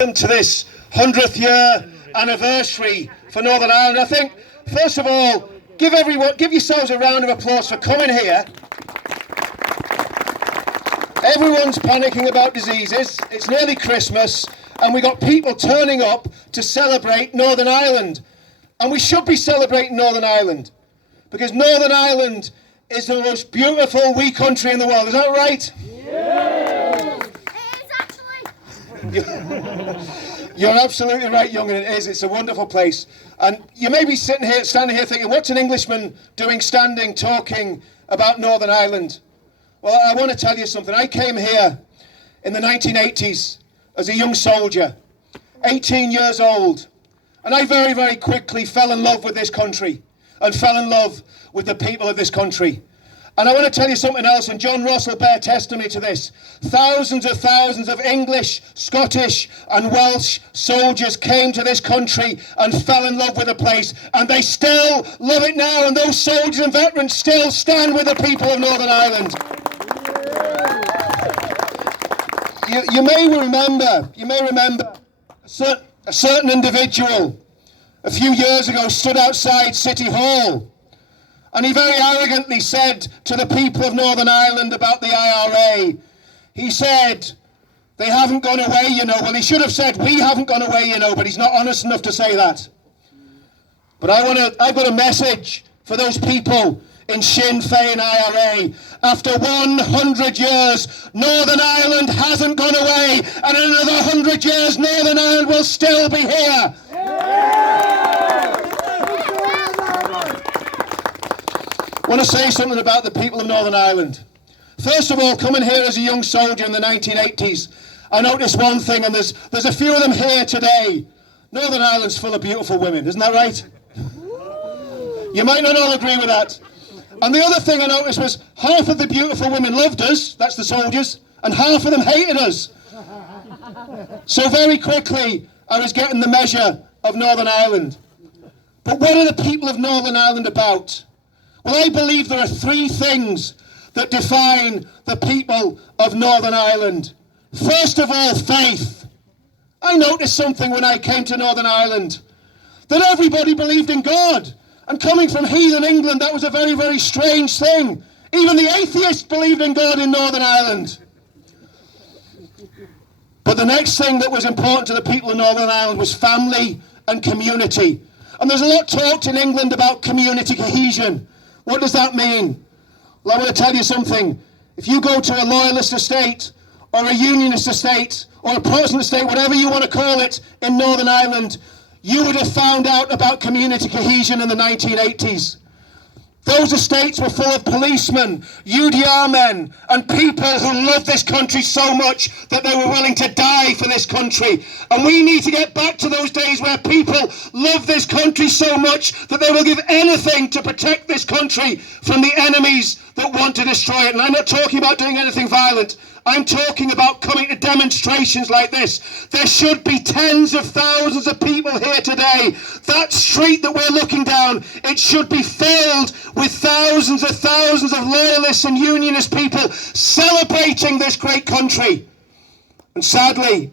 To this 100th year anniversary for Northern Ireland. I think, first of all, give yourselves a round of applause for coming here. Everyone's panicking about diseases. It's nearly Christmas, and we got people turning up to celebrate Northern Ireland. And we should be celebrating Northern Ireland, because Northern Ireland is the most beautiful wee country in the world. Is that right? Yeah. You're absolutely right, young, and it is. It's a wonderful place. And you may be standing here thinking, what's an Englishman doing standing, talking about Northern Ireland? Well, I want to tell you something. I came here in the 1980s as a young soldier, 18 years old. And I very, very quickly fell in love with this country and fell in love with the people of this country. And I want to tell you something else, and John Ross will bear testimony to this. Thousands of English, Scottish and Welsh soldiers came to this country and fell in love with the place, and they still love it now, and those soldiers and veterans still stand with the people of Northern Ireland. You may remember a certain individual a few years ago stood outside City Hall, and he very arrogantly said to the people of Northern Ireland about the IRA, he said, they haven't gone away, you know. Well, he should have said, we haven't gone away, you know, but he's not honest enough to say that. But I've got a message for those people in Sinn Féin IRA. After 100 years, Northern Ireland hasn't gone away, and in another 100 years, Northern Ireland will still be here. I want to say something about the people of Northern Ireland. First of all, coming here as a young soldier in the 1980s, I noticed one thing, and there's a few of them here today. Northern Ireland's full of beautiful women, isn't that right? You might not all agree with that. And the other thing I noticed was half of the beautiful women loved us, that's the soldiers, and half of them hated us. So very quickly, I was getting the measure of Northern Ireland. But what are the people of Northern Ireland about? Well, I believe there are three things that define the people of Northern Ireland. First of all, faith. I noticed something when I came to Northern Ireland, that everybody believed in God. And coming from heathen England, that was a very, very strange thing. Even the atheists believed in God in Northern Ireland. But the next thing that was important to the people of Northern Ireland was family and community. And there's a lot talked in England about community cohesion. What does that mean? Well, I want to tell you something. If you go to a loyalist estate, or a unionist estate, or a Protestant estate, whatever you want to call it, in Northern Ireland, you would have found out about community cohesion in the 1980s. Those estates were full of policemen, UDR men, and people who loved this country so much that they were willing to die for this country. And we need to get back to those days where people love this country so much that they will give anything to protect this country from the enemies that want to destroy it. And I'm not talking about doing anything violent. I'm talking about coming to demonstrations like this. There should be tens of thousands of people here today. That street that we're looking down, it should be filled with thousands of loyalists and unionist people celebrating this great country. And sadly,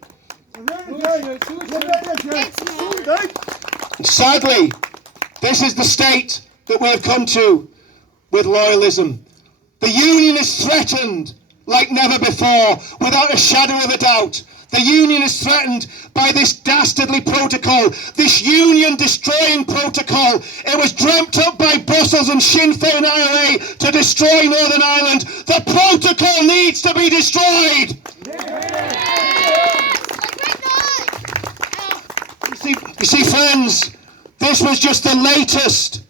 this is the state that we have come to with loyalism. The union is threatened like never before, without a shadow of a doubt. The union is threatened by this dastardly protocol, this union-destroying protocol. It was dreamt up by Brussels and Sinn Féin IRA to destroy Northern Ireland. The protocol needs to be destroyed. You see, friends, this was just the latest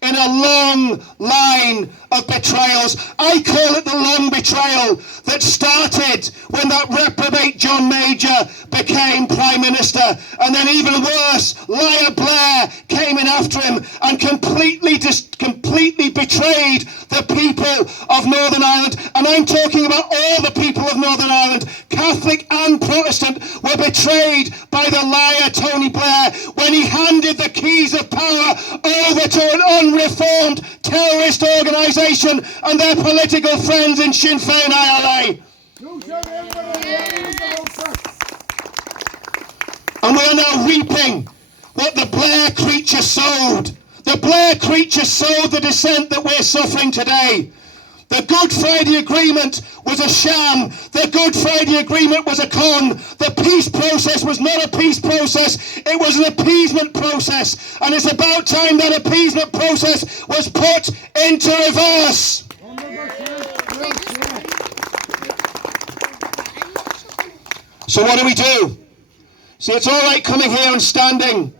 in a long line of betrayals. I call it the long betrayal that started when that reprobate John Major became Prime Minister, and then even worse, Liar Blair came in after him and completely betrayed the people of Northern Ireland. And I'm talking about all the people of Northern Ireland, Catholic and Protestant, were betrayed by the liar Tony Blair when he handed the keys of power over to an unreformed terrorist organisation and their political friends in Sinn Féin IRA. we are now reaping what the Blair creature sowed. The Blair creature sowed the dissent that we're suffering today. The Good Friday Agreement was a sham. The Good Friday Agreement was a con. The peace process was not a peace process. It was an appeasement process. And it's about time that appeasement process was put into reverse. So what do? See, it's all right coming here and standing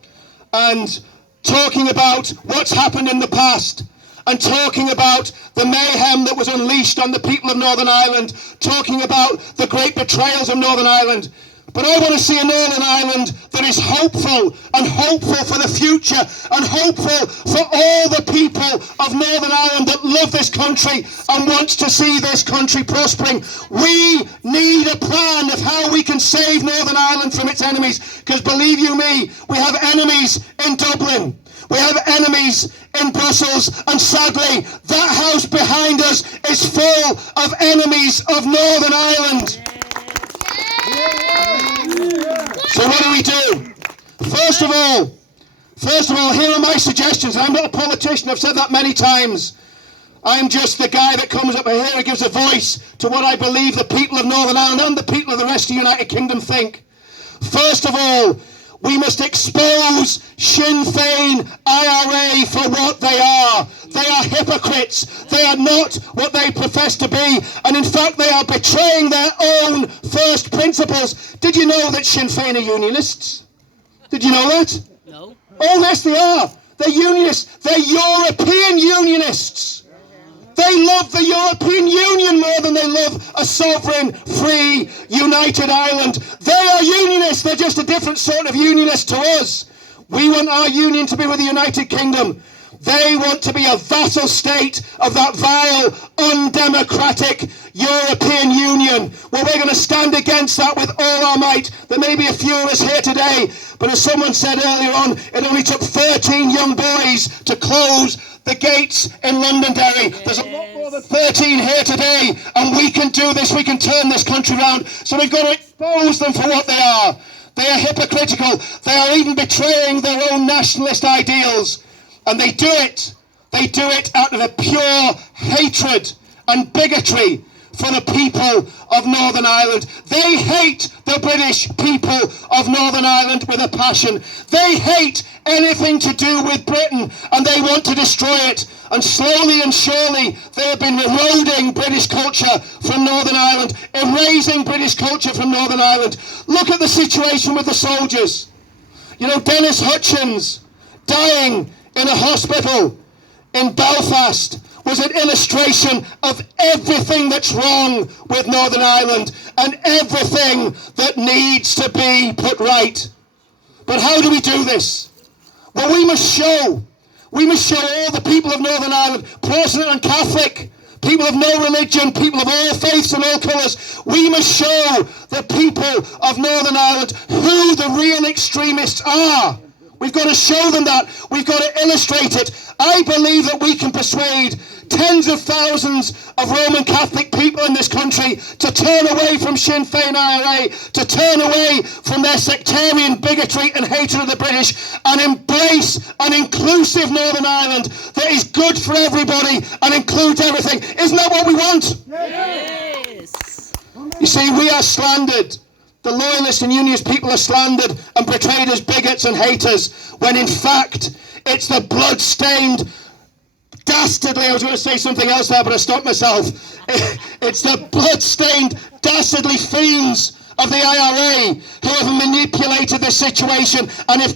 and talking about what's happened in the past, and talking about the mayhem that was unleashed on the people of Northern Ireland, talking about the great betrayals of Northern Ireland. But I want to see a Northern Ireland that is hopeful, and hopeful for the future, and hopeful for all the people of Northern Ireland that love this country and wants to see this country prospering. We need a plan of how we can save Northern Ireland from its enemies, because believe you me, we have enemies in Dublin. We have enemies in Brussels, and sadly, that house behind us is full of enemies of Northern Ireland. So what do? First of all, here are my suggestions. I'm not a politician, I've said that many times. I'm just the guy that comes up here and gives a voice to what I believe the people of Northern Ireland and the people of the rest of the United Kingdom think. First of all, we must expose Sinn Féin IRA for what they are. They are hypocrites. They are not what they profess to be. And in fact, they are betraying their own first principles. Did you know that Sinn Féin are unionists? Did you know that? No. Oh, yes, they are. They're unionists. They're European unionists. They love the European Union more than they love a sovereign, free, united Ireland. They are unionists. They're just a different sort of unionist to us. We want our union to be with the United Kingdom. They want to be a vassal state of that vile, undemocratic European Union. Well, we're going to stand against that with all our might. There may be a few of us here today, but as someone said earlier on, it only took 13 young boys to close the gates in Londonderry. There's a lot more than 13 here today, and we can do this. We can turn this country around. So we've got to expose them for what they are. They are hypocritical. They are even betraying their own nationalist ideals. And they do it out of a pure hatred and bigotry for the people of Northern Ireland. They hate the British people of Northern Ireland with a passion. They hate anything to do with Britain, and they want to destroy it. And slowly and surely, they have been eroding British culture from Northern Ireland, erasing British culture from Northern Ireland. Look at the situation with the soldiers. You know, Dennis Hutchins dying in a hospital in Belfast was an illustration of everything that's wrong with Northern Ireland and everything that needs to be put right. But how do we do this? Well, we must show all the people of Northern Ireland, Protestant and Catholic, people of no religion, people of all faiths and all colours, we must show the people of Northern Ireland who the real extremists are. We've got to show them that. We've got to illustrate it. I believe that we can persuade tens of thousands of Roman Catholic people in this country to turn away from Sinn Féin IRA, to turn away from their sectarian bigotry and hatred of the British, and embrace an inclusive Northern Ireland that is good for everybody and includes everything. Isn't that what we want? Yes. You see, we are slandered. The loyalist and unionist people are slandered and portrayed as bigots and haters, when in fact it's the blood-stained, dastardly, I was going to say something else there, but I stopped myself. It's the blood-stained, dastardly fiends of the IRA who have manipulated this situation, and if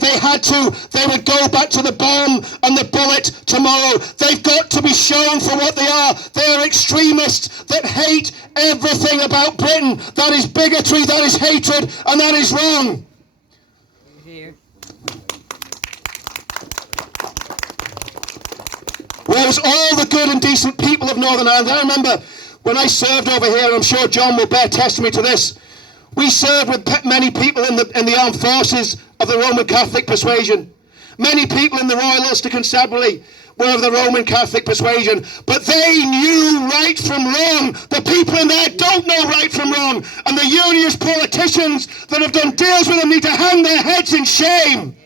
they had to, they would go back to the bomb and the bullet tomorrow. They've got to be shown for what they are. They are extremists that hate everything about Britain. That is bigotry, that is hatred, and that is wrong. Here. Whereas all the good and decent people of Northern Ireland, I remember when I served over here, and I'm sure John will bear testimony to this, we served with many people in the armed forces of the Roman Catholic persuasion. Many people in the Royal Ulster Constabulary were of the Roman Catholic persuasion, but they knew right from wrong. The people in there don't know right from wrong, and the unionist politicians that have done deals with them need to hang their heads in shame.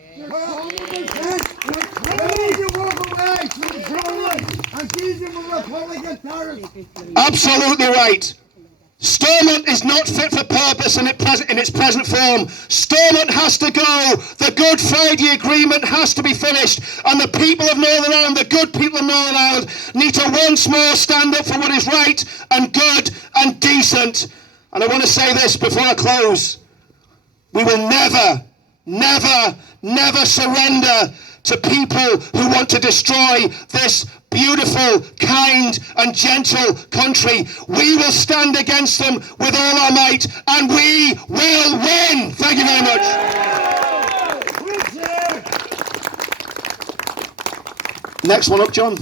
Absolutely right. Stormont is not fit for purpose in its present form. Stormont has to go. The Good Friday Agreement has to be finished. And the people of Northern Ireland, the good people of Northern Ireland, need to once more stand up for what is right and good and decent. And I want to say this before I close. We will never, never, never surrender to people who want to destroy this beautiful, kind and gentle country. We will stand against them with all our might, and we will win. Thank you very much. Next one up, John.